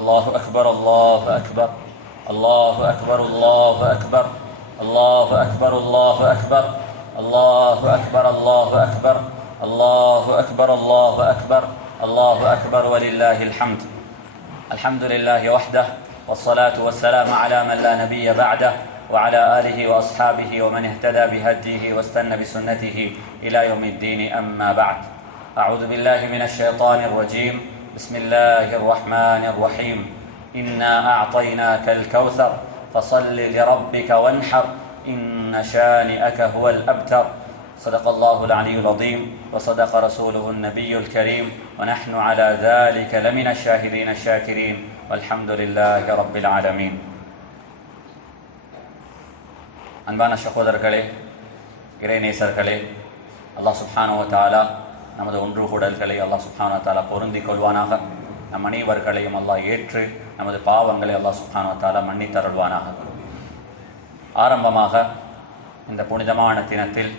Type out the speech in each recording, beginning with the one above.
الله أكبر الله أكبر الله أكبر الله أكبر الله أكبر الله أكبر الله أكبر الله أكبر الله أكبر الله أكبر الله أكبر ولله الحمد. الحمد لله وحده والصلاة والسلام على من لا نبي بعده وعلى آله وأصحابه ومن اهتدى بهديه واستنى بسنته إلى يوم الدين. أما بعد، أعوذ بالله من الشيطان الرجيم. بسم الله الرحمن الرحيم. إنا أعطيناك الكوثر فصل لربك وانحر إن شانئك هو الأبتر. صدق الله العلي العظيم وصدق رسوله النبي الكريم ونحن على ذلك لمن الشاهدين الشاكرين والحمد لله رب العالمين. அன்பான சகோதரர்களே, இறைநேசர்களே, அல்லாஹ் சுப்ஹானஹு வ தஆலா நமது ஒன்று கூடல்களை அல்லாஹ் சுப்ஹானஹு வ தஆலா பொருந்தி கொள்வானாக. நம் அனைவர்களையும் அல்லாஹ் ஏற்று நமது பாவங்களை அல்லாஹ் சுப்ஹானஹு வ தஆலா மன்னித்தருள்வானாக. ஆரம்பமாக இந்த புனிதமான தினத்தில்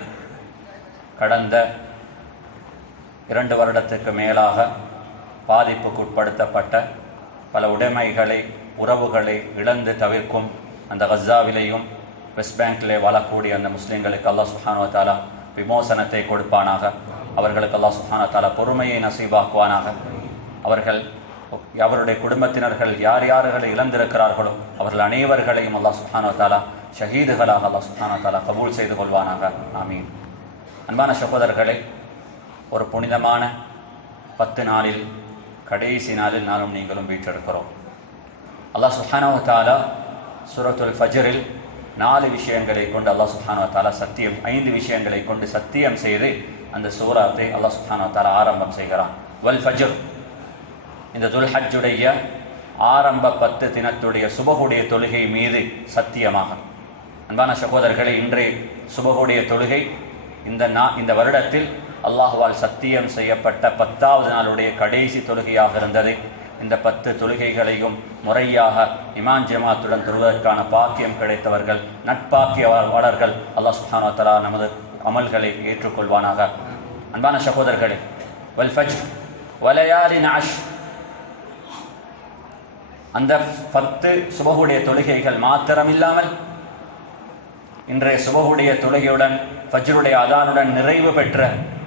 கடந்த 2 வருடத்துக்கு மேலாக பாதிப்புக்குட்படுத்தப்பட்ட பல உடைமைகளை உறவுகளை இழந்து தவிர்க்கும் அந்த கஸாவிலேயும் வெஸ்ட் பேங்கிலே வாழக்கூடிய அந்த முஸ்லீம்களுக்கு அல்லாஹ் சுப்ஹானஹு வ தஆலா விமோசனத்தை கொடுப்பானாக. அவர்களுக்கு அல்லாஹ் சுப்ஹானஹு வ தஆலா பொறுமையை நசீபாக்குவானாக. அவருடைய குடும்பத்தினர்கள் யார் யார்களை இழந்திருக்கிறார்களோ அவர்கள் அனைவர்களையும் அல்லாஹ் சுப்ஹானஹு வ தஆலா ஷஹீதுகளாக அல்லாஹ் சுப்ஹானஹு வ தஆலா கபூல் செய்து கொள்வானாக. ஆமீன். அன்பான சகோதரர்களே, ஒரு புனிதமான 10 நாளில் கடைசி நாளில் நானும் நீங்களும் வீற்றெடுக்கிறோம். அல்லாஹ் சுப்ஹானஹு வ தஆலா சூரத்துல் ஃபஜ்ரில் 4 விஷயங்களை கொண்டு அல்லாஹ் சுப்ஹானஹு வ தஆலா 5 விஷயங்களை கொண்டு சத்தியம் செய்து அந்த சூராத்தை அல்லாஹ் சுப்ஹானஹு வ தஆலா ஆரம்பம் செய்கிறான். வல் ஃபஜ்ர், இந்த துல்ஹஜ்ஜுடைய ஆரம்ப 10 தினத்துடைய சுபகுடைய தொழுகை மீது சத்தியமாக. அன்பான சகோதரர்களே, இன்றைய சுபகுடைய தொழுகை இந்த வருடத்தில் அல்லாஹ்வால் சத்தியம் செய்யப்பட்ட 10வது நாளுடைய கடைசி தொழுகையாக இருந்தது. இந்த 10 தொழுகைகளையும் முறையாக இமாம் ஜமாத்துடன் தொழுவதற்கான பாக்கியம் கிடைத்தவர்கள், நட்பாக்கியவாளர்கள், அல்லாஹ் சுப்ஹானஹு வ தஆலா நமது அமல்களை ஏற்றுக்கொள்வானாக. அன்பான சகோதரர்களே, வல் ஃபஜ்ர் வலயாலின் அஷ்ர், அந்த 10 சுபகுடைய தொழுகைகள் மாத்திரமில்லாமல் இன்றைய சுபகுடைய தொழுகையுடன் ஃபஜ்ருடைய அதானுடன் நிறைவு பெற்ற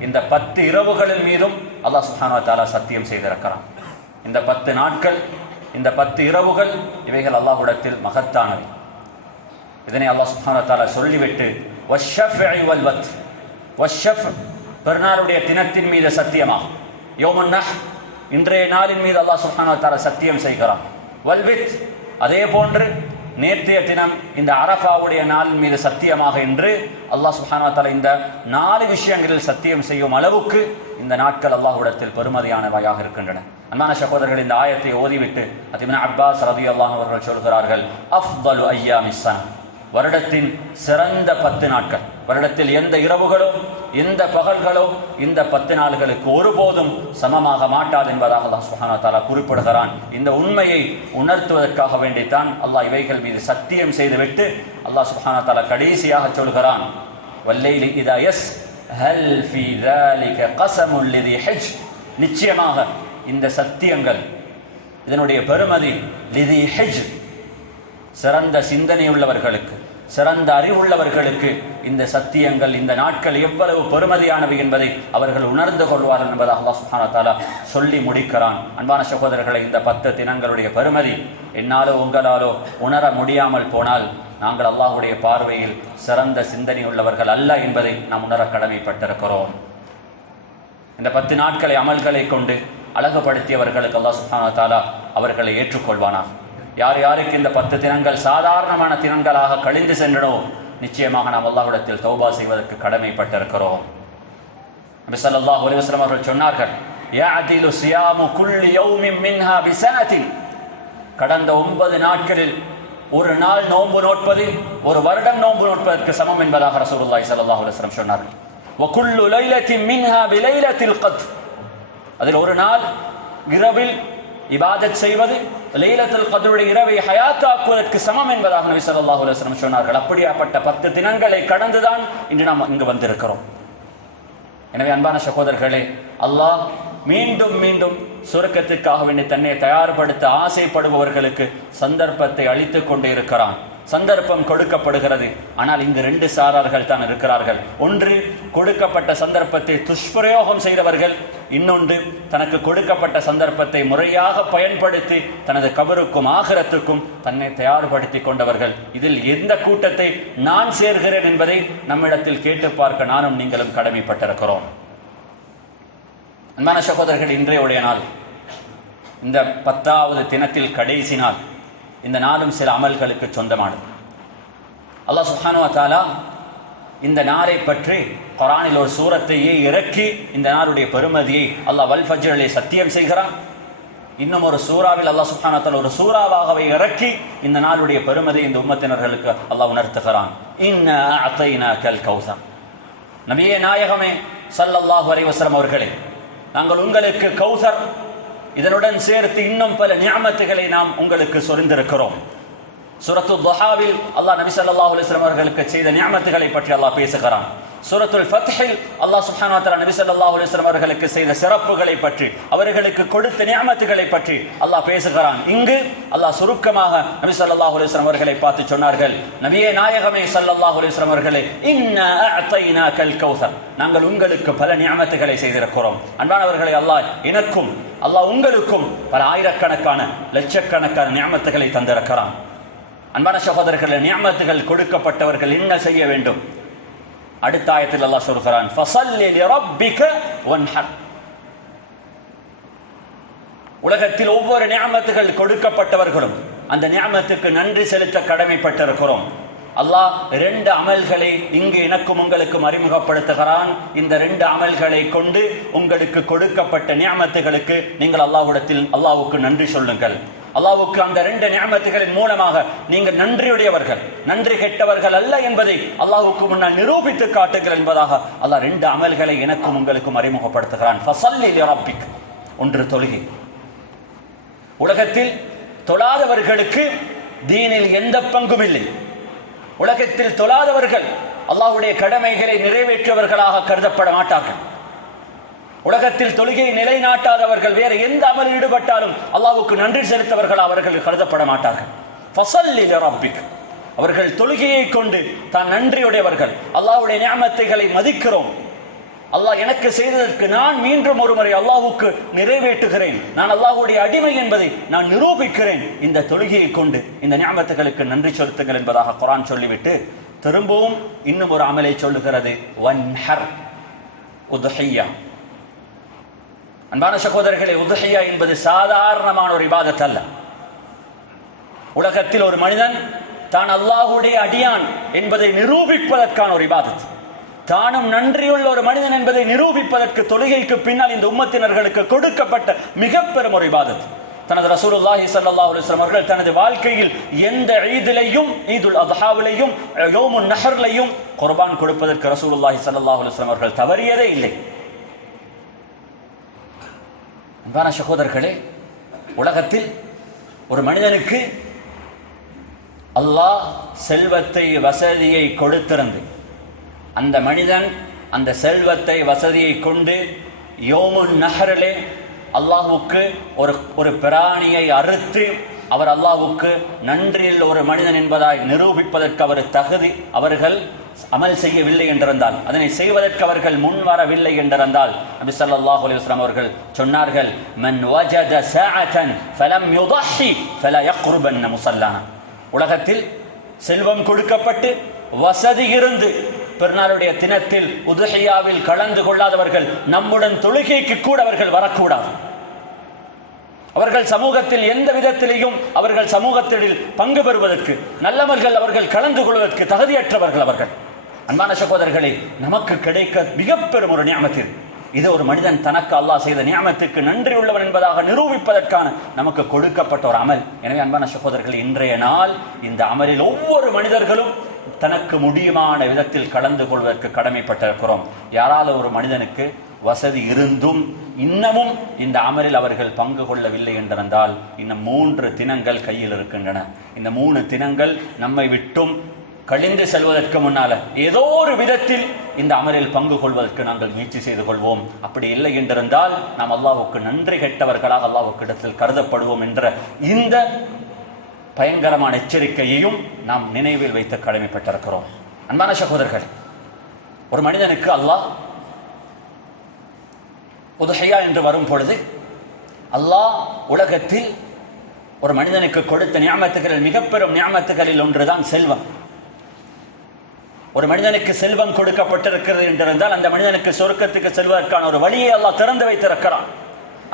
இந்த 10 இரவுகளின் மீதும் அல்லாஹ் சுப்ஹானஹு வ தஆலா சத்தியம் செய்திருக்கிறான். இந்த 10 நாட்கள், இந்த 10 இரவுகள், இவைகள் அல்லாஹ்விடத்தில் மகத்தானவை. இதனை அல்லாஹ் சுப்ஹானஹு வ தஆலா சொல்லிவிட்டு வஷ்ஷஃப்இ வல் வத்ர், வஷ்ஷஃப் பெருநாளுடைய தினத்தின் மீது சத்தியமாக, யௌமுன் நஹ்ர் இன்றைய நாளின் மீது அல்லாஹ் சுப்ஹானஹு வ தஆலா சத்தியம் செய்கிறான். வல் வித்ர், அதே போன்று நேற்றைய தினம் இந்த அரஃபாவுடைய நாளின் மீது சத்தியமாக என்று அல்லாஹ் சுப்ஹானஹு வ தஆலா இந்த 4 விஷயங்களில் சத்தியம் செய்யும் அளவுக்கு இந்த நாட்கள் அல்லாஹ்விடத்தில் பெருமதியானவையாக இருக்கின்றன. அன்பான சகோதரர்கள், இந்த ஆயத்தை ஓதிவிட்டு இப்னு அப்பாஸ் ரலியல்லாஹு அன்ஹு அவர்கள் சொல்கிறார்கள், அஃதலு அய்யாமிஸ் ஸன, வருடத்தின் சிறந்த 10 நாட்கள், வருடத்தில் எந்த இரவுகளோ எந்த பகல்களோ இந்த 10 நாள்களுக்கு ஒருபோதும் சமமாக மாட்டாது என்பதாக அல்லாஹ் சுப்ஹானஹு வ தஆலா குறிப்பிடுகிறான். இந்த உண்மையை உணர்த்துவதற்காக வேண்டித்தான் அல்லாஹ் இவைகள் மீது சத்தியம் செய்துவிட்டு அல்லாஹ் சுப்ஹானஹு வ தஆலா கடைசியாக சொல்கிறான், வல்லைலி இதா யஸ் ஹல் ஃபீ ذلك قسم لذي حجر, நிச்சயமாக இந்த சத்தியங்கள், இதனுடைய பெருமதி லிதி ஹிஜ்ர், சிறந்த சிந்தனை உள்ளவர்களுக்கு, சிறந்த அறிவுள்ளவர்களுக்கு இந்த சத்தியங்கள், இந்த நாட்கள் எவ்வளவு பெருமதியானவை என்பதை அவர்கள் உணர்ந்து கொள்வார்கள் என்பதாக அல்லாஹ் சுப்ஹானஹு வ தஆலா சொல்லி முடிக்கிறான். அன்பான சகோதரர்களை, இந்த 10 தினங்களுடைய பெருமதி என்னாலோ உங்களாலோ உணர முடியாமல் போனால் நாங்கள் அல்லாஹ்வுடைய பார்வையில் சிறந்த சிந்தனை உள்ளவர்கள் அல்ல என்பதை நாம் உணர கடமைப்பட்டிருக்கிறோம். இந்த 10 நாட்களை அமல்களை கொண்டு அழகுபடுத்தியவர்களுக்கு அல்லாஹ் சுப்ஹானஹு வ தஆலா அவர்களை ஏற்றுக்கொள்வானாக. யார் யாருக்கு இந்த 10 தினங்கள் சாதாரணமான தினங்களாக கழிந்து சென்றனோ நிச்சயமாக நாம் அல்லாஹ்விடத்தில் தௌபா செய்வதற்கு கடமைப்பட்டிருக்கிறோம். நபி ஸல்லல்லாஹு அலைஹி வஸல்லம் அவர்கள் சொன்னார்கள், யஅதிலு ஸியாமு குல்லி யௌமின் மின்ஹா பிஸனத்தின், கடந்த 9 நாட்களில் ஒரு நாள் நோன்பு நோட்பது ஒரு வருடம் நோன்பு நோட்பதற்கு சமம் என்பதாக ரசூலுல்லாஹி ஸல்லல்லாஹு அலைஹி வஸல்லம் சொன்னார்கள். வ குல்லு லைலத்தின் மின்ஹா பிலைலத்தில் கத்ர், அதில் ஒரு நாள் இரவில் இபாதத் செய்வது லைலத்துல் கத்ருடைய இரவை ஹயாத்தாக்குவதற்கு சமம் என்பதாக நபி ஸல்லல்லாஹு அலைஹி வஸல்லம் சொன்னார்கள். அப்படியாப்பட்ட 10 தினங்களை கடந்துதான் இன்று நாம் இங்கு வந்திருக்கிறோம். எனவே அன்பான சகோதரர்களே, அல்லாஹ் மீண்டும் மீண்டும் சுருக்கத்துக்காக வேண்டி தன்னை தயார்படுத்த ஆசைப்படுபவர்களுக்கு சந்தர்ப்பத்தை அளித்துக் கொண்டே இருக்கிறான். சந்தர்ப்பம் கொடுக்கப்படுகிறது. ஆனால் இங்கு ரெண்டு சாரார்கள் தான் இருக்கிறார்கள். ஒன்று கொடுக்கப்பட்ட சந்தர்ப்பத்தை துஷ்பிரயோகம் செய்தவர்கள், இன்னொன்று தனக்கு கொடுக்கப்பட்ட சந்தர்ப்பத்தை முறையாக பயன்படுத்தி தனது கபருக்கும் ஆகிரத்துக்கும் தன்னை தயார்படுத்தி கொண்டவர்கள். இதில் எந்த கூட்டத்தை நான் சேர்கிறேன் என்பதை நம்மிடத்தில் கேட்டு பார்க்க நானும் நீங்களும் கடமைப்பட்டிருக்கிறோம். அன்பான சகோதரர்கள், இன்றைய உடைய நாள், இந்த 10வது தினத்தில் கடைசி நாள். இந்த நாளும் சில அமல்களுக்கு சொந்தமானது. அல்லாஹ் சுப்ஹானஹு வ தஆலா இந்த நாளை பற்றி குர்ஆனில் ஒரு சூரத்தையே இறக்கி இந்த நாளுடைய பெருமதியை அல்லாஹ் வல் ஃபஜ்ரிலே சத்தியம் செய்கிறான். இன்னும் ஒரு சூறாவில் அல்லாஹ் சுப்ஹானஹு வ தஆலா ஒரு சூறாவாகவே இறக்கி இந்த நாளுடைய பெருமதியை இந்த உம்மத்தினர்களுக்கு அல்லாஹ் உணர்த்துகிறான். இன்னா அஅதைனாக்கல் கௌஸர். நபியே நாயகமே ஸல்லல்லாஹு அலைஹி வஸல்லம் அவர்களே, நாங்கள் உங்களுக்கு கௌசர், இதனுடன் சேர்த்து இன்னும் பல நிஅமத்துகளை நாம் உங்களுக்கு சொரிந்திருக்கிறோம். சூரத்து துஹாவில் அல்லாஹ் நபி ஸல்லல்லாஹு அலைஹி வஸல்லம் அவர்களுக்கு செய்த நிஅமத்துகளை பற்றி அல்லாஹ் பேசுகிறான். சூரத்துல் ஃபத்ஹில் அல்லாஹ் சுப்ஹானஹு வ தஆலா நபி ஸல்லல்லாஹு அலைஹி வஸல்லம் அவர்களுக்கு செய்த சிறப்புகளை பற்றி, அவர்களுக்கு கொடுத்த நிஅமத்துகளை பற்றி அல்லாஹ் பேசுகிறான். இங்கு அல்லாஹ் சுருக்கமாக நபி ஸல்லல்லாஹு அலைஹி வஸல்லம் அவர்களை பார்த்து சொன்னார்கள், நபியே நாயகமே ஸல்லல்லாஹு அலைஹி வஸல்லம் அவர்களே, இன்னா அஅதைனாக்கல் கௌஸர், நாங்கள் உங்களுக்கு பல நிஅமத்துகளை செய்திருக்கிறோம். அன்பானவர்களே, அல்லாஹ் எனக்கும் அல்லாஹ் உங்களுக்கும் பல ஆயிரக்கணக்கான லட்சக்கணக்கான நிஅமத்துகளை தந்திருக்கிறான். அன்பான சகோதரர்களே, நிஅமத்துகள் கொடுக்கப்பட்டவர்கள் என்ன செய்ய வேண்டும்? அடுத்த ஆயத்தில் அல்லாஹ் சொல்கிறான், ஃபஸல்லி லிரப்பிக வன்ஹர். உலகத்தில் ஒவ்வொரு நிஅமத்துகள் கொடுக்கப்பட்டவர்களும் அந்த நிஅமத்துக்கு நன்றி செலுத்த கடமைப்பட்டிருக்கிறோம். அல்லாஹ் 2 அமல்களை இங்கு எனக்கும் உங்களுக்கும் அறிமுகப்படுத்துகிறான். இந்த 2 அமல்களை கொண்டு உங்களுக்கு கொடுக்கப்பட்ட நிஅமத்துகளுக்கு நீங்கள் அல்லாஹ்வுக்கு நன்றி சொல்லுங்கள். அல்லாஹ்வுக்கு அந்த 2 நிஅமத்துகளின் மூலமாக நீங்கள் நன்றியுடையவர்கள், நன்றி கெட்டவர்கள் அல்ல என்பதை அல்லாஹ்வுக்கு முன்னால் நிரூபித்து காட்டுங்கள் என்பதாக அல்லாஹ் 2 அமல்களை எனக்கும் உங்களுக்கும் அறிமுகப்படுத்துகிறான். ஃபஸல்லி லிரப்பிக். ஒன்று தொழுகை. உலகத்தில் தொழாதவர்களுக்கு தீனில் எந்த பங்கும் இல்லை. உலகத்தில் தொழாதவர்கள் அல்லாஹ்வுடைய கடமைகளை நிறைவேற்றியவர்களாக கருதப்பட மாட்டார்கள். உலகத்தில் தொழுகையை நிலைநாட்டாதவர்கள் வேறு எந்த அமலில் ஈடுபட்டாலும் அல்லாஹ்வுக்கு நன்றி செலுத்தவர்கள் அவர்கள் கருதப்பட மாட்டார்கள். ஃபஸல்லி லிரப்பிக். அவர்கள் தொழுகையை கொண்டு தான் நன்றியுடையவர்கள். அல்லாஹ்வுடைய நிஅமத்துகளை மதிக்கிறோம். அல்லாஹ் எனக்கு செய்ததற்கு நான் மீண்டும் ஒருமுறை அல்லாஹ்வுக்கு நிறைவேற்றுகிறேன், நான் அல்லாஹ்வுடைய அடிமை என்பதை நான் நிரூபிக்கிறேன். இந்த தொழுகையை கொண்டு இந்த நிஅமத்துகளுக்கு நன்றி செலுத்துங்கள் என்பதாக குர்ஆன் சொல்லிவிட்டு திரும்பவும் இன்னும் ஒரு அமலை சொல்லுகிறது, வன்ஹர், உதுஹியா. அன்பான சகோதரர்களே, உதுஹியா என்பது சாதாரணமான ஒரு இபாதத் அல்ல. உலகத்தில் ஒரு மனிதன் தான் அல்லாஹ்வுடைய அடியான் என்பதை நிரூபிப்பதற்கான ஒரு இபாதத். தானும் நன்றியுள்ள ஒரு மனிதன் என்பதை நிரூபிப்பதற்கு தொழுகைக்கு பின்னால் இந்த உம்மத்தினர்களுக்கு கொடுக்கப்பட்ட மிக பெரும் ஒரு இபாதத். தனது ரசூலுல்லாஹி ஸல்லல்லாஹு அலைஹி வஸல்லம் அவர்கள் தனது வாழ்க்கையில் எந்த ஈதிலையும், ஈதுல் அத்ஹாவிலையும், யௌமுன் நஹர்லையும் குர்பான் கொடுப்பதற்கு ரசூலுல்லாஹி ஸல்லல்லாஹு அலைஹி வஸல்லம் அவர்கள் தவறியதே இல்லை. அன்பான சகோதரர்களே, உலகத்தில் ஒரு மனிதனுக்கு அல்லாஹ் செல்வத்தை, வசதியை கொடுத்திருந்து அந்த மனிதன் அந்த செல்வத்தை, வசதியை கொண்டு யௌமுன் நஹரிலே அல்லாஹ்வுக்கு ஒரு பிராணியை அறுத்து அவர் அல்லாஹ்வுக்கு நன்றியுள்ள ஒரு மனிதன் என்பதாய் நிரூபிப்பதற்கு அவர்கள் அமல் செய்யவில்லை என்றிருந்தால், அதனை செய்வதற்கு அவர்கள் முன் வரவில்லை என்றிருந்தால், நபி ஸல்லல்லாஹு அலைஹி வஸல்லம் அவர்கள் சொன்னார்கள், மன் வஜத ஸாஅதன் ஃபலம் யுضحி ஃபலா யக்ருபன்ன முஸல்லானா. உலகத்தில் செல்வம் கொடுக்கப்பட்டு வசதி இருந்து பெருநாளுடைய தினத்தில் உதுஹியாவில் கலந்து கொள்ளாதவர்கள் நம்முடன் தொழுகைக்கு கூட அவர்கள் வரக்கூடாது. அவர்கள் சமூகத்தில் எந்த விதத்திலேயும் அவர்கள் சமூகத்தில் பங்கு பெறுவதற்கு, நல்லமல்கள் அவர்கள் கலந்து கொள்வதற்கு தகுதியற்றவர்கள் அவர்கள். அன்பான சகோதரர்களே, நமக்கு கிடைக்க மிக பெரும் ஒரு நிஅமத். இது ஒரு மனிதன் தனக்கு அல்லாஹ் செய்த நிஅமத்துக்கு நன்றி உள்ளவன் என்பதாக நிரூபிப்பதற்கான நமக்கு கொடுக்கப்பட்ட ஒரு அமல். எனவே அன்பான சகோதரர்களே, இன்றைய நாள் இந்த அமலில் ஒவ்வொரு மனிதர்களும் தனக்கு முடியுமான விதத்தில் கலந்து கொள்வதற்கு கடமைப்பட்டிருக்கிறோம். யாராலும் ஒரு மனிதனுக்கு வசதி இருந்தும் இன்னமும் இந்த அமலில் அவர்கள் பங்கு கொள்ளவில்லை என்றிருந்தால் இன்னும் 3 தினங்கள் கையில் இருக்கின்றன. இந்த 3 தினங்கள் நம்மை விட்டும் கழிந்து செல்வதற்கு முன்னால ஏதோ ஒரு விதத்தில் இந்த அமலில் பங்கு கொள்வதற்கு நாங்கள் முயற்சி செய்து கொள்வோம். அப்படி இல்லை என்றிருந்தால் நாம் அல்லாஹ்வுக்கு நன்றி கெட்டவர்களாக அல்லாஹ்வுக்கு இடத்தில் கருதப்படுவோம் என்ற இந்த பயங்கரமான எச்சரிக்கையையும் நாம் நினைவில் வைத்து கடமைப்பட்டிருக்கிறோம். அன்பான சகோதரர்கள், ஒரு மனிதனுக்கு அல்லாஹ் உதுஹியா என்று வரும் பொழுது அல்லாஹ் உலகத்தில் ஒரு மனிதனுக்கு கொடுத்த நியாமத்துகளில் மிக பெரும் நியாமத்துகளில் ஒன்றுதான் செல்வம். ஒரு மனிதனுக்கு செல்வம் கொடுக்கப்பட்டிருக்கிறது என்றிருந்தால் அந்த மனிதனுக்கு சொர்க்கத்துக்கு செல்வதற்கான ஒரு வழியை அல்லாஹ் திறந்து வைத்திருக்கிறான்.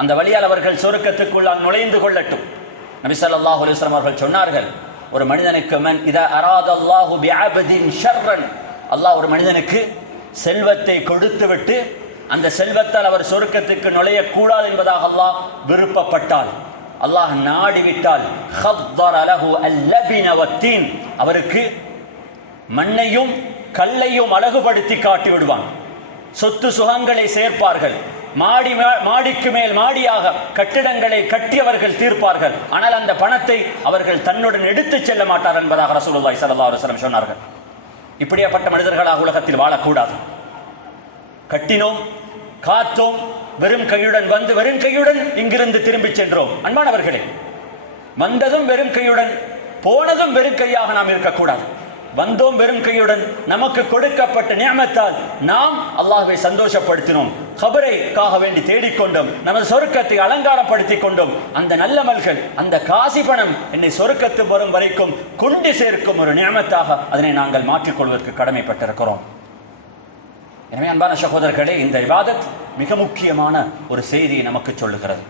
அந்த வழியால் அவர்கள் சொர்க்கத்துக்குள்ளால் நுழைந்து கொள்ளட்டும். நபி ஸல்லல்லாஹு அலைஹி வஸல்லம் அவர்கள் சொன்னார்கள், ஒரு மனிதனுக்கு மன் இதா அராதல்லாஹு பிஅப்தின் ஷர்ரன், அல்லாஹ் ஒரு மனிதனுக்கு செல்வத்தை கொடுத்துவிட்டு அந்த செல்வத்தால் அவர் சொர்க்கத்துக்கு நுழையக்கூடாது என்பதாக அல்லாஹ் விருப்பப்பட்டால், அல்லாஹ் நாடிவிட்டால், ஹத்தர லஹு அல்லபின வத்தீன், அவருக்கு மண்ணையும் கல்லையும் அழகுபடுத்தி காட்டி விடுவான். சொத்து சுகங்களை சேர்ப்பார்கள். மாடிக்கு மேல் மாடியாக கட்டிடங்களை கட்டியவர்கள் தீர்ப்பார்கள். ஆனால் அந்த பணத்தை அவர்கள் தன்னுடன் எடுத்துச் செல்ல மாட்டார்கள் என்பதாக ரசூலுல்லாஹி ஸல்லல்லாஹு அலைஹி வஸல்லம் சொன்னார்கள். இப்படியாப்பட்ட மனிதர்களாக உலகத்தில் வாழக்கூடாது. கட்டினோம், காத்தோம், வெறும் கையுடன் வந்து வெறும் கையுடன் இங்கிருந்து திரும்பி சென்றோம். அன்பானவர்களே, வந்ததும் வெறும் கையுடன் போனதும் வெறும் கையாக நாம் இருக்கக்கூடாது. வந்தோம் வெறும் கையுடன், நமக்கு கொடுக்கப்பட்ட நியமத்தால் நாம் அல்லாஹ்வை சந்தோஷப்படுத்தினோம், கபரைக்காக வேண்டி தேடிக்கொண்டோம், நமது சொர்க்கத்தை அலங்காரப்படுத்திக் கொண்டோம். அந்த நல்லமல்கள், அந்த காசி பணம் என்னை சொர்க்கத்து வரும் வரைக்கும் கொண்டு சேர்க்கும் ஒரு நியமத்தாக அதனை நாங்கள் மாற்றிக்கொள்வதற்கு கடமைப்பட்டிருக்கிறோம். எனவே அன்பான சகோதரர்களே, இந்த இபாதத் மிக முக்கியமான ஒரு செய்தியை நமக்கு சொல்லுகிறது.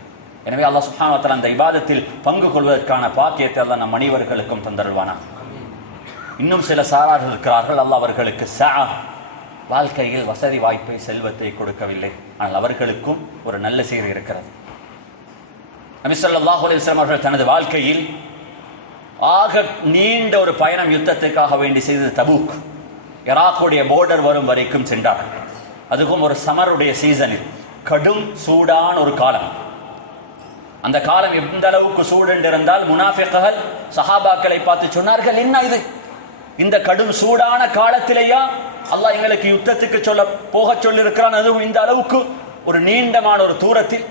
எனவே அல்லாஹ் சுப்ஹானஹு வ தஆலா அந்த இபாதத்தில் பங்கு கொள்வதற்கான பாக்கியத்தை அல்லாஹ் நம் அனைவர்களுக்கும் தந்தருள்வானாக. இன்னும் சில சாரார்கள் இருக்கிறார்கள், அல்லாஹ் அவர்களுக்கு வாழ்க்கையில் வசதி வாய்ப்பை செல்வத்தை கொடுக்கவில்லை. ஆனால் அவர்களுக்கும் ஒரு நல்ல செய்தி இருக்கிறது. நபி ஸல்லல்லாஹு அலைஹி வஸல்லம் அவர்கள் தனது வாழ்க்கையில் ஆக நீண்ட ஒரு பயணம் யுத்தத்துக்காக வேண்டி செய்தது தபூக். ஈராக்குடைய போர்டர் வரும் வரைக்கும் சென்றார்கள். அதுவும் ஒரு சமருடைய சீசனில், கடும் சூடான ஒரு காலம். அந்த காலம் எந்த அளவுக்கு சூடு என்றிருந்தால் முனாஃபிக்குகள் சஹாபாக்களை பார்த்து சொன்னார்கள், என்ன இது, இந்த கடும் சூடான காலத்திலேயா அல்லாஹ் எங்களுக்கு யுத்தத்துக்கு போக சொல்லியிருக்கிறான், அதுவும் இந்த அளவுக்கு ஒரு நீண்டமான ஒரு தூரத்தில்.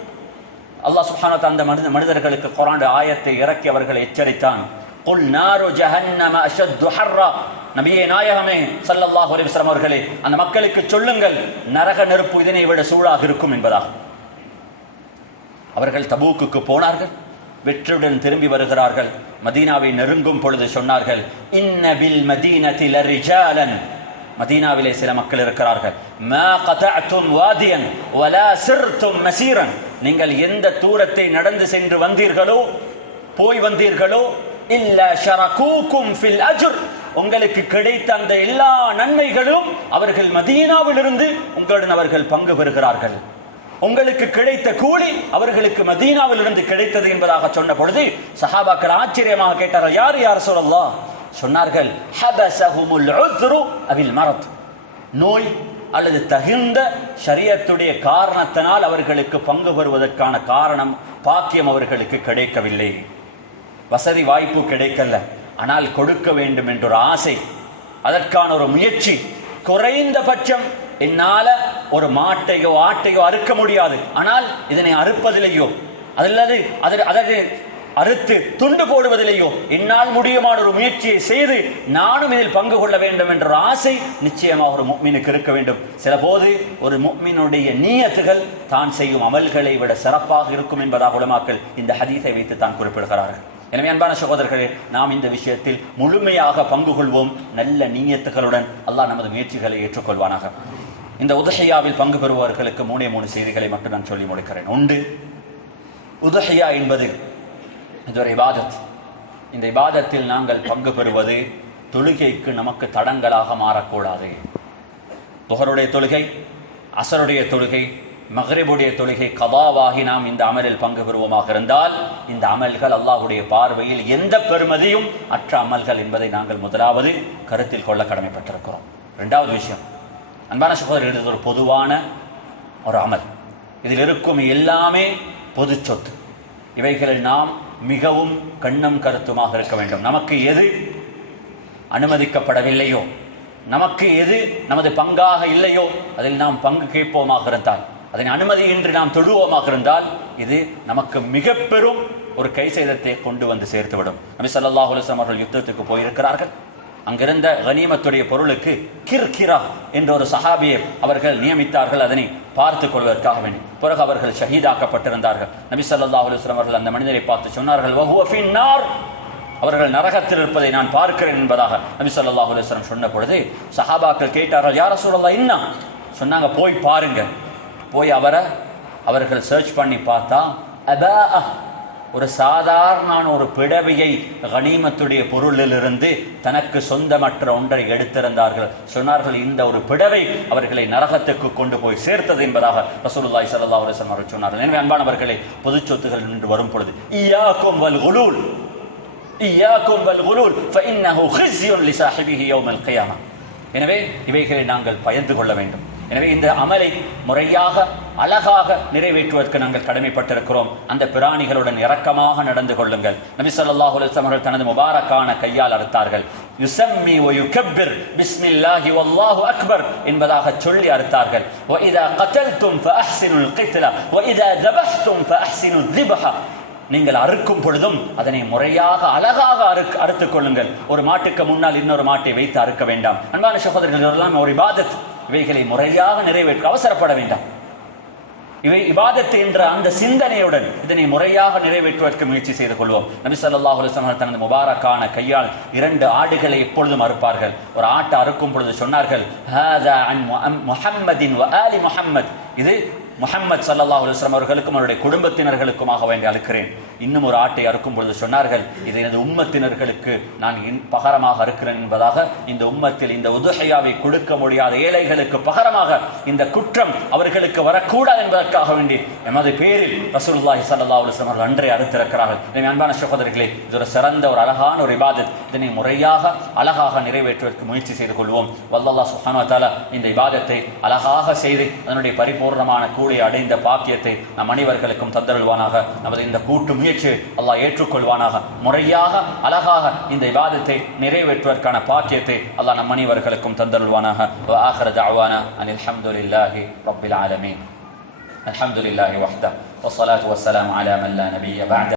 அல்லாஹ் சுப்ஹானஹு வ தஆலா அந்த மனிதர்களுக்கு குர்ஆன் ஆயத்தை இறக்கி அவர்களை எச்சரித்தான். குல் நாரு ஜஹன்னம அஷத்து ஹர்ரா, நபியே நாயகமே ஸல்லல்லாஹு அலைஹி வஸல்லம் அவர்களே, அந்த மக்களுக்கு சொல்லுங்கள், நரக நெருப்பு இதனை விட சூடாக இருக்கும் என்பதாக. அவர்கள் தபூக்குக்கு போனார்கள், வெற்றியுடன் திரும்பி வருகிறார்கள். மதீனாவை நெருங்கும் பொழுது சொன்னார்கள், இன்ன பில் மதீனதி லரிஜாலன், மதீனாவிலே சில மக்கள் இருக்கிறார்கள், மா கதஅதும் வாதியன் வலா சிர்தும் மசீரன், நீங்கள் எந்த தூரத்தை நடந்து சென்று வந்தீர்களோ போய் வந்தீர்களோ, இல்ல ஷரகூக்கும் ஃபில் அஜ்ர், உங்களுக்கு கிடைத்த அந்த எல்லா நன்மைகளும் அவர்கள் மதீனாவிலிருந்து உங்களுடன் அவர்கள் பங்கு பெறுகிறார்கள். உங்களுக்கு கிடைத்த கூலி அவர்களுக்கு மதீனாவிலிருந்து கிடைத்தது என்பதாக சொன்ன பொழுது சஹாபாக்கள் ஆச்சரியமாக கேட்டார்கள், யார் யார் ரசூலல்லாஹ்? சொன்னார்கள், ஹபஸஹுமுல் உத்ரு அவில் மரத், நோய் அல்லது தகுந்த ஷரியத்துடைய காரணத்தினால் அவர்களுக்கு பங்கு பெறுவதற்கான காரணம் பாக்கியம் அவர்களுக்கு கிடைக்கவில்லை. வசதி வாய்ப்பு கிடைக்கல, ஆனால் கொடுக்க வேண்டும் என்ற ஒரு ஆசை, அதற்கான ஒரு முயற்சி. குறைந்தபட்சம் என்னால ஒரு மாட்டையோ ஆட்டையோ அறுக்க முடியாது, ஆனால் இதனை அறுப்பதிலேயோ அல்லது அதற்கு அறுத்து துண்டு போடுவதிலேயோ என்னால் முடியுமான ஒரு முயற்சியை செய்து நானும் இதில் பங்கு கொள்ள வேண்டும் என்ற ஆசை நிச்சயமாக ஒரு முஃமினுக்கு இருக்க வேண்டும். சில போது ஒரு முஃமினுடைய நியத்துகள் தான் செய்யும் அமல்களை விட சிறப்பாக இருக்கும் என்பதாக உலமாக்கள் இந்த ஹதீஸை வைத்து தான் குறிப்பிடுகிறார்கள். எனவே அன்பான சகோதரர்களே, நாம் இந்த விஷயத்தில் முழுமையாக பங்கு கொள்வோம். நல்ல நியத்துகளுடன் அல்லாஹ் நமது முயற்சிகளை ஏற்றுக்கொள்வானாக. இந்த உதுஹியாவில் பங்கு பெறுபவர்களுக்கு 3 செய்திகளை மட்டும் நான் சொல்லி முடிக்கிறேன். ஒன்று, உதுஹியா என்பது இது ஒரு இபாதத். இந்த இபாதத்தில் நாங்கள் பங்கு பெறுவது தொழுகைக்கு நமக்கு தடங்களாக மாறக்கூடாது. துஹருடைய தொழுகை, அஸருடைய தொழுகை, மக்ரிபுடைய தொழுகை கதாவாகி நாம் இந்த அமலில் பங்கு பெறுவோமாக இருந்தால் இந்த அமல்கள் அல்லாஹ்வுடைய பார்வையில் எந்த பெருமதியும் அற்ற அமல்கள் என்பதை நாங்கள் முதலாவது கருத்தில் கொள்ள கடமைப்பட்டிருக்கிறோம். இரண்டாவது விஷயம், அன்பான சகோதரர்கள், இது ஒரு பொதுவான ஒரு அமல். இதில் இருக்கும் எல்லாமே பொது சொத்து. இவைகளில் நாம் மிகவும் கண்ணும் கருத்துமாக இருக்க வேண்டும். நமக்கு எது அனுமதிக்கப்படவில்லையோ, நமக்கு எது நமது பங்காக இல்லையோ அதில் நாம் பங்கு கேட்போமாக இருந்தால், அதனை அனுமதியின்றி நாம் தொழுவோமாக இருந்தால், இது நமக்கு மிக பெரும் ஒரு கை சேதத்தை கொண்டு வந்து சேர்த்துவிடும். நபி ஸல்லல்லாஹு அலைஹி வஸல்லம் அவர்கள் யுத்தத்துக்கு போயிருக்கிறார்கள். அங்கிருந்த கனிமத்துடைய பொருளுக்கு கிர்கிரா என்ற ஒரு சஹாபியை அவர்கள் நியமித்தார்கள், அதனை பார்த்துக் கொள்வதற்காக வேண்டி. பிறகு அவர்கள் ஷஹீதாக்கப்பட்டிருந்தார்கள். நபி ஸல்லல்லாஹு அலைஹி வஸல்லம் அவர்கள் அந்த மனிதரை பார்த்து சொன்னார்கள், வஹுவ ஃபின்னார், அவர்கள் நரகத்தில் இருப்பதை நான் பார்க்கிறேன் என்பதாக நபி ஸல்லல்லாஹு அலைஹி வஸல்லம் சொன்ன பொழுது சஹாபாக்கள் கேட்டார்கள், யா ரசூலல்லாஹ் என்ன சொன்னாங்க? போய் பாருங்க. போய் அவர்கள் சர்ச் பண்ணி பார்த்தா அபாஅ, ஒரு சாதாரண ஒரு பிடவையை கனிமத்துடைய பொருளிலிருந்து தனக்கு சொந்தமற்ற ஒன்றை எடுத்திருந்தார்கள். சொன்னார்கள், இந்த ஒரு பிடவை அவர்களை நரகத்துக்கு கொண்டு போய் சேர்த்தது என்பதாக ரசூலுல்லாஹி ஸல்லல்லாஹு அலைஹி வஸல்லம் அவர்கள் சொன்னார்கள். எனவே அன்பானவர்களே, பொது சொத்துகள் என்று வரும் பொழுது இய்யாக்கும் வல் குலூல், இய்யாக்கும் வல் குலூல் ஃபஇன்னஹு ஹிஸ்யுன் லிசாஹிபிஹி யௌமல் கியாமா. எனவே இவைகளை நாங்கள் பயந்து கொள்ள வேண்டும். எனவே இந்த அமலை முறையாக அழகாக நிறைவேற்றுவதற்கு நாங்கள் கடமைப்பட்டிருக்கிறோம். அந்த பிராணிகளுடன் இரக்கமாக நடந்து கொள்ளுங்கள். நபி ஸல்லல்லாஹு அலைஹி வஸல்லம் அவர்கள் தனது முபாரக்கான கையால் அறுத்தார்கள். யுஸம்மி வ யுகப்பிர் பிஸ்மில்லாஹி வல்லாஹு அக்பர் என்பதாக சொல்லி அறுத்தார்கள். வ இதா கதல்தும் ஃபஅஹ்ஸினுல் கித்ல வ இதா தபஹ்தும் ஃபஅஹ்ஸினுல் ذبح. நீங்கள் அறுக்கும் பொழுதும் அதனை முறையாக அழகாக அறுத்துக் கொள்ளுங்கள். ஒரு மாட்டுக்கு முன்னால் இன்னொரு மாட்டை வைத்து அறுக்க வேண்டாம். அன்பான சகோதரர்கள், இதெல்லாம் ஒரு இபாதத். இவைகளை முறையாக நிறைவேற்ற அவசரப்பட வேண்டாம். இவை இபாதத் என்ற அந்த சிந்தனையுடன் இதனை முறையாக நிறைவேற்றுவதற்கு முயற்சி செய்து கொள்வோம். நபி ஸல்லல்லாஹு அலைஹி வஸல்லம் தனது முபாரக்கான கையால் 2 ஆடுகளை எப்பொழுதும் அறுப்பார்கள். ஒரு ஆட்டை அறுக்கும் பொழுது சொன்னார்கள், ஹாதா அன் முஹம்மதின் வ ஆலி முஹம்மத், இது முஹம்மது ஸல்லல்லாஹு அலைஹி வஸல்லம் அவர்களுக்கும் அவருடைய குடும்பத்தினர்களுக்குமாக வேண்டி அறுக்கிறேன். இன்னும் ஒரு ஆட்டை அறுக்கும் பொழுது சொன்னார்கள், இது எனது உம்மத்தினர்களுக்கு நான் பகரமாக அறுக்கிறேன் என்பதாக. இந்த உம்மத்தில் இந்த உதுஹையாவை கொடுக்க முடியாத ஏழைகளுக்கு பகரமாக இந்த குற்றம் அவர்களுக்கு வரக்கூடாது என்பதற்காக வேண்டி எமது பேரில் ரசூலுல்லாஹி ஸல்லல்லாஹு அலைஹி வஸல்லம் அவர்கள் அன்றே அறுத்திருக்கிறார்கள். எனவே அன்பான சகோதரர்களே, இது ஒரு சிறந்த ஒரு அழகான ஒரு இபாதத். இதனை முறையாக அழகாக நிறைவேற்றுவதற்கு முயற்சி செய்து கொள்வோம். வல்லல்லாஹ் சுப்ஹானஹு வ தஆலா இந்த இபாதத்தை அழகாக செய்து அதனுடைய பரிபூர்ணமான அடைந்த பாக்கியத்தை நம் அனைவர்களுக்கும் தந்தருள்வானாக. நமது இந்த கூட்டு முயற்சியை அல்லாஹ் ஏற்றுக்கொள்வானாக. முறையாக அழகாக இந்த இபாதத்தை நிறைவேற்றுவதற்கான பாக்கியத்தை அல்லாஹ் நம் அனைவர்களுக்கும் தந்தருள்வானாக. வ ஆகிரு தஅவானா அனில் ஹம்துலில்லாஹி ரப்பில் ஆலமீன். அல்ஹம்துலில்லாஹி வஹ்தஹு வஸ்ஸலாத்து வஸ்ஸலாமு அலா மன் லா நபிய்ய பஅத.